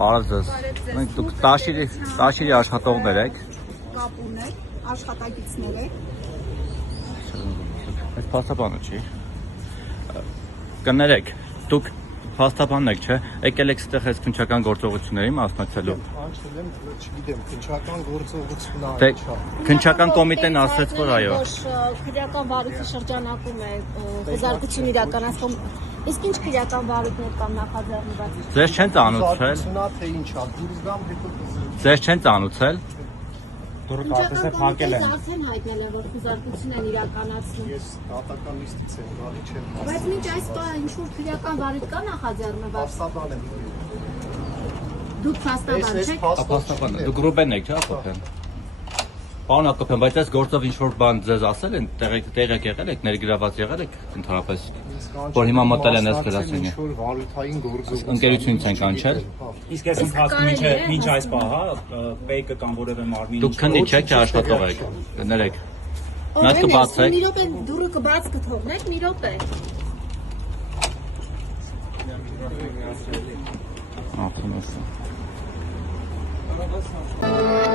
Բարեձեզ։ Մենք դուք տաշիրի աշխատողներ եք։ Կապ ուներ, աշխատակիցներ եք։ Այս փաստաբանը չի։ Կներեք, դուք փաստաբանն եք, չէ՞։ Եկել եք ստեղ այս քննչական գործողությունների մասնակցելու։ Անցել եմ, չգիտեմ, քննչական գործողությունն Դե քննչական կոմիտեն ասաց, որ այո։ Քրեական վարույթի շրջանակում է խոզարկություն իրականացվում։ Իսկ ինչ քրեական վարույթներ կամ նախաձեռնված։ Ձեզ չեն ծանուցել։ Թե ինչա, դուրս գամ հետո Ձեզ չեն ծանուցել։ դուրս գալիս է փակել են։ Արդեն հայտնել են, որ խոզարկություն են իրականացնում։ Ես դատական լիստից եմ գալի չեմ։ Բայց մինչ այս պահը ինչ-որ քրեական վարույթ կա նախաձեռնված։ Փաստաբան եմ։ Դուք փաստաբան չեք։ Փաստաբանը, դուք Ռուբեն եք, չէ՞, Ակոբյան։ Պարոն Ակոբյան, բայց այս գործով ինչ-որ բան ձեզ ասել են, տեղյակ եղել եք, ներգրաված եղել եք ընդհանրապես, որ հիմա մտել են այս գրասենյակը։ Ինչ-որ վարույթային գործողություն։ Ընկերությունից են կանչել։ Իսկ այս ընթացքում մինչ այս պահը պեյկը կամ որևէ մարմին Դուք քննիչ եք, թե աշխատող եք։ Կներեք։ Նա կբացեք։ Մի րոպե դուրը կբաց կթողնեք, մի րոպե։ Ահա,